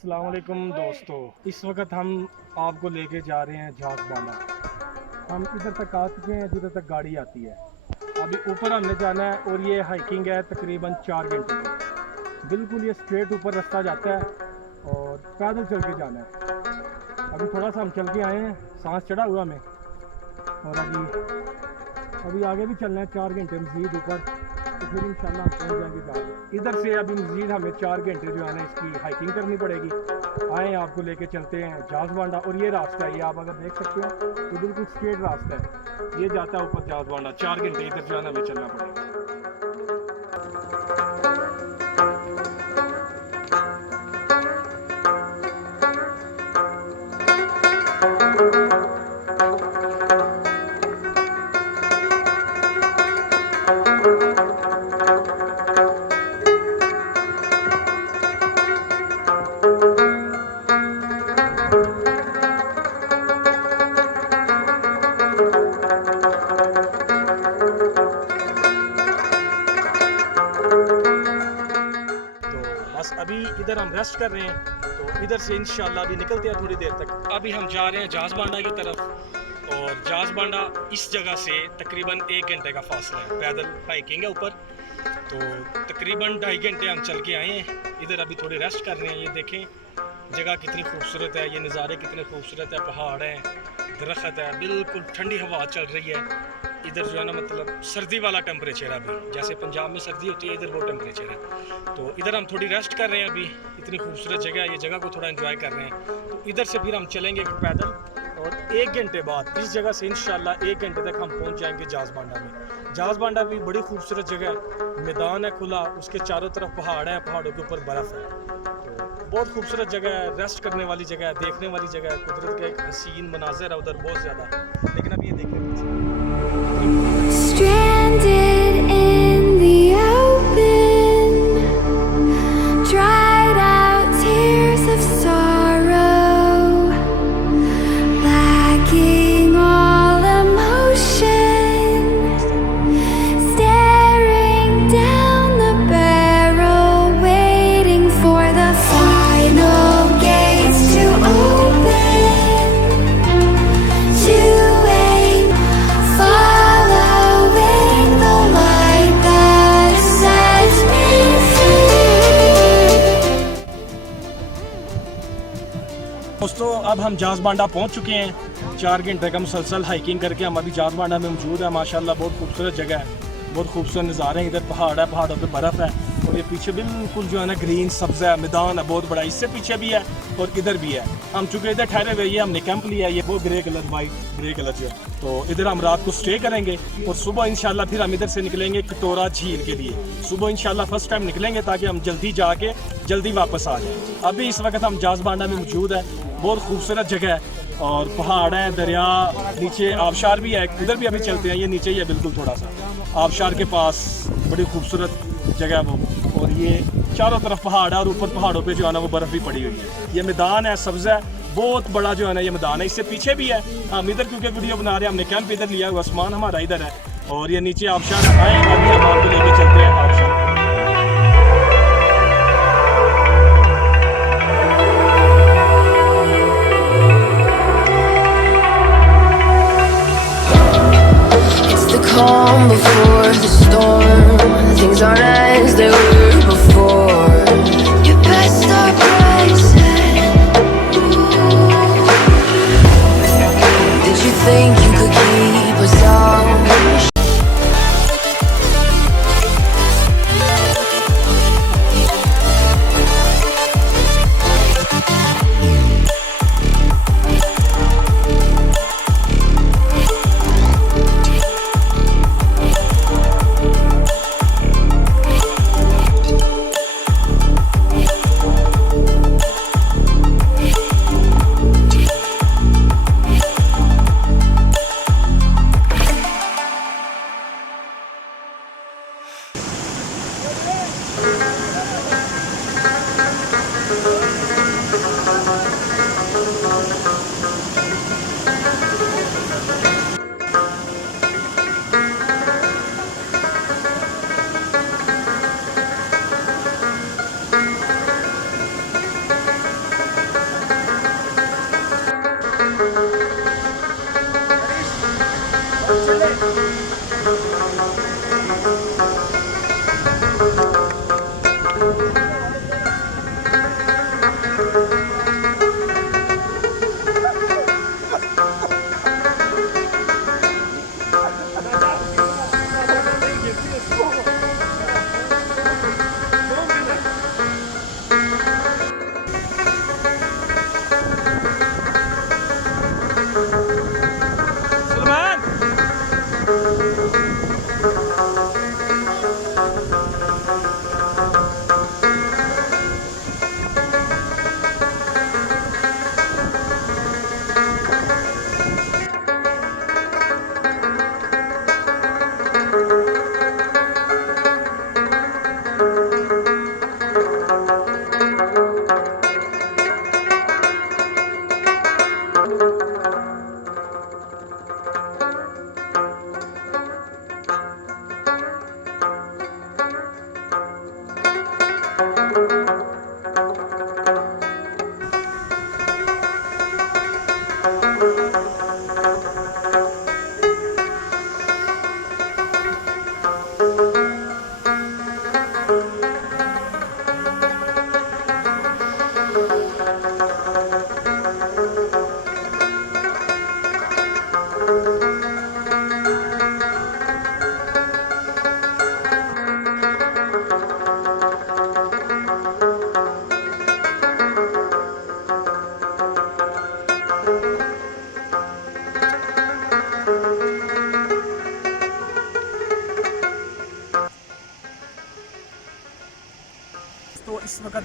अस्सलाम वालेकुम दोस्तों, इस वक्त हम आपको लेके जा रहे हैं झांगबांडा। हम इधर तक आ चुके हैं जिधर तक गाड़ी आती है। अभी ऊपर हमने जाना है और ये हाइकिंग है तकरीबन 4 घंटे की। बिल्कुल ये स्ट्रेट ऊपर रास्ता जाता है और पैदल चल के जाना है। अभी थोड़ा सा हम चल के आए हैं, सांस चढ़ा हुआ हमें, और अभी आगे भी चलना है 4 घंटे मज़ीद ऊपर, तो फिर इंशाल्लाह हम पहुँच जाएंगे जाके। इधर से अभी मज़ीद हमें 4 घंटे जो है ना इसकी हाइकिंग करनी पड़ेगी। आए आपको लेके चलते हैं झांगबांडा। और ये रास्ता है, ये आप अगर देख सकते हो तो बिल्कुल स्ट्रेट रास्ता है, ये जाता है ऊपर झांगबांडा। 4 घंटे इधर जो है ना हमें चलना पड़ेगा। बस अभी इधर हम रेस्ट कर रहे हैं, तो इधर से इंशाल्लाह अभी निकलते हैं थोड़ी देर तक। अभी हम जा रहे हैं झांगबांडा की तरफ, और झांगबांडा इस जगह से तकरीबन 1 घंटे का फासला है। पैदल हाइकिंग है ऊपर, तो तकरीबन 2.5 घंटे हम चल के आए हैं। इधर अभी थोड़ी रेस्ट कर रहे हैं। ये देखें जगह कितनी खूबसूरत है, ये नज़ारे कितने खूबसूरत है। पहाड़ हैं, दरख्त है, बिल्कुल ठंडी हवा चल रही है। इधर जो है ना मतलब सर्दी वाला टेम्परेचर है अभी, जैसे पंजाब में सर्दी होती है इधर वो टेम्परेचर है। तो इधर हम थोड़ी रेस्ट कर रहे हैं। अभी इतनी खूबसूरत जगह है, ये जगह को थोड़ा एंजॉय कर रहे हैं। तो इधर से फिर हम चलेंगे पैदल, और 1 घंटे बाद इस जगह से इंशाल्लाह 1 घंटे तक हम पहुंच जाएंगे झांगबांडा में। झांगबांडा भी बड़ी खूबसूरत जगह है, मैदान है खुला, उसके चारों तरफ पहाड़ है, पहाड़ों के ऊपर बर्फ़ है। तो बहुत खूबसूरत जगह है, रेस्ट करने वाली जगह है, देखने वाली जगह है। कुदरत का एक हसीन मनाज़र है उधर बहुत ज़्यादा। लेकिन अब ये देखें Stranded in the open, dried out tears of sorrow, lacking all emotion, staring down the barrel, waiting for the final gates to open, to aim, following the light that sets me free. दोस्तों, अब हम झांगबांडा पहुंच चुके हैं। 4 घंटे का मुसलसल hiking करके हम अभी झांगबांडा में मौजूद है। माशाल्लाह बहुत खूबसूरत जगह है, बहुत खूबसूरत नज़ारे हैं। इधर पहाड़ है, पहाड़ों पे बर्फ़ है, और ये पीछे बिल्कुल जो है ना ग्रीन सब्ज़ है, मैदान है बहुत बड़ा। इससे पीछे भी है और इधर भी है। हम चूँकि इधर ठहरे हुए, ये हमने कैंप लिया है, ये वो grey colour white grey colour जो है। तो इधर हम रात को स्टे करेंगे, और सुबह इंशाल्लाह फिर हम इधर से निकलेंगे कटोरा झील के लिए। सुबह इंशाल्लाह फर्स्ट टाइम निकलेंगे ताकि हम जल्दी जाके जल्दी वापस आ जाएँ। अभी इस वक्त हम झांगबांडा में मौजूद है, बहुत खूबसूरत जगह है, और पहाड़ है, दरिया, नीचे आबशार भी है। उधर भी अभी चलते हैं, ये नीचे ही है बिल्कुल थोड़ा सा आबशार के पास। बड़ी खूबसूरत जगह है वो, और ये चारों तरफ पहाड़ है, और ऊपर पहाड़ों पे जो है ना वो बर्फ़ भी पड़ी हुई है। ये मैदान है, सब्ज़ है, बहुत बड़ा जो है ना ये मैदान है। इससे पीछे भी है, हम इधर क्योंकि वीडियो बना रहे हैं, हमने कैंप इधर लिया हुआ, आसमान हमारा इधर है, और ये नीचे आबशार आए। अभी हम आपको लेके चलते हैं आबशार। Calm before the storm. Things aren't as they were before. Your best start rising. Did you think you could keep us out?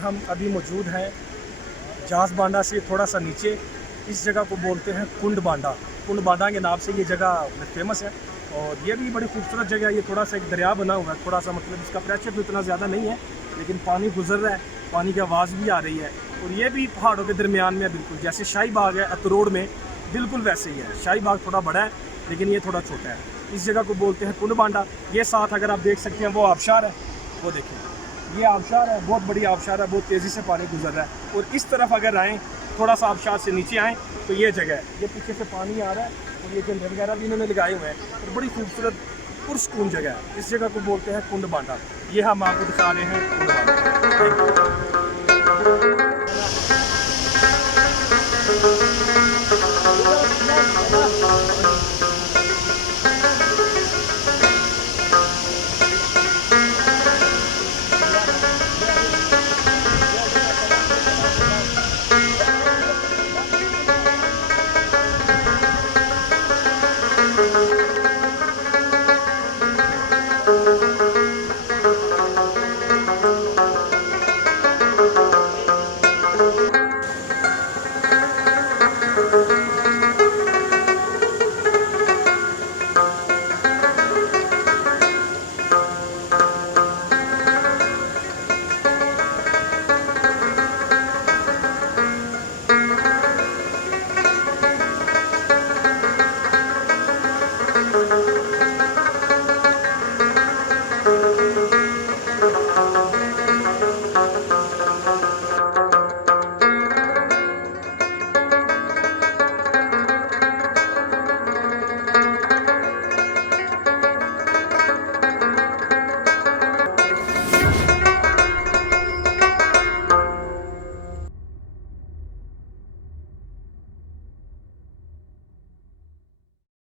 हम अभी मौजूद हैं जास बांडा से थोड़ा सा नीचे। इस जगह को बोलते हैं कुंड बांडा। कुंड बांडा के नाम से ये जगह फेमस है और ये भी बड़ी खूबसूरत जगह है। ये थोड़ा सा एक दरिया बना हुआ है, थोड़ा सा मतलब इसका प्रेशर तो इतना ज़्यादा नहीं है, लेकिन पानी गुजर रहा है, पानी की आवाज़ भी आ रही है। और ये भी पहाड़ों के दरमियान में है बिल्कुल, जैसे शाही बाग है अतरोड़ में, बिल्कुल वैसे ही है। शाही बाग थोड़ा बड़ा है लेकिन ये थोड़ा छोटा है। इस जगह को बोलते हैं कुंड बांडा। ये साथ अगर आप देख सकते हैं वो आबशार है, वो देखें ये आबशार है, बहुत बड़ी आबशार है, बहुत तेज़ी से पानी गुजर रहा है। और इस तरफ अगर आएँ, थोड़ा सा आबशार से नीचे आएँ तो ये जगह है, ये पीछे से पानी आ रहा है और ये झंडे वगैरह भी इन्होंने लगाए हुए हैं और बड़ी खूबसूरत पुरस्कून जगह है। इस जगह को बोलते हैं कुंड बांडा। ये हम आपको दिखा रहे हैं कुंड बांडा।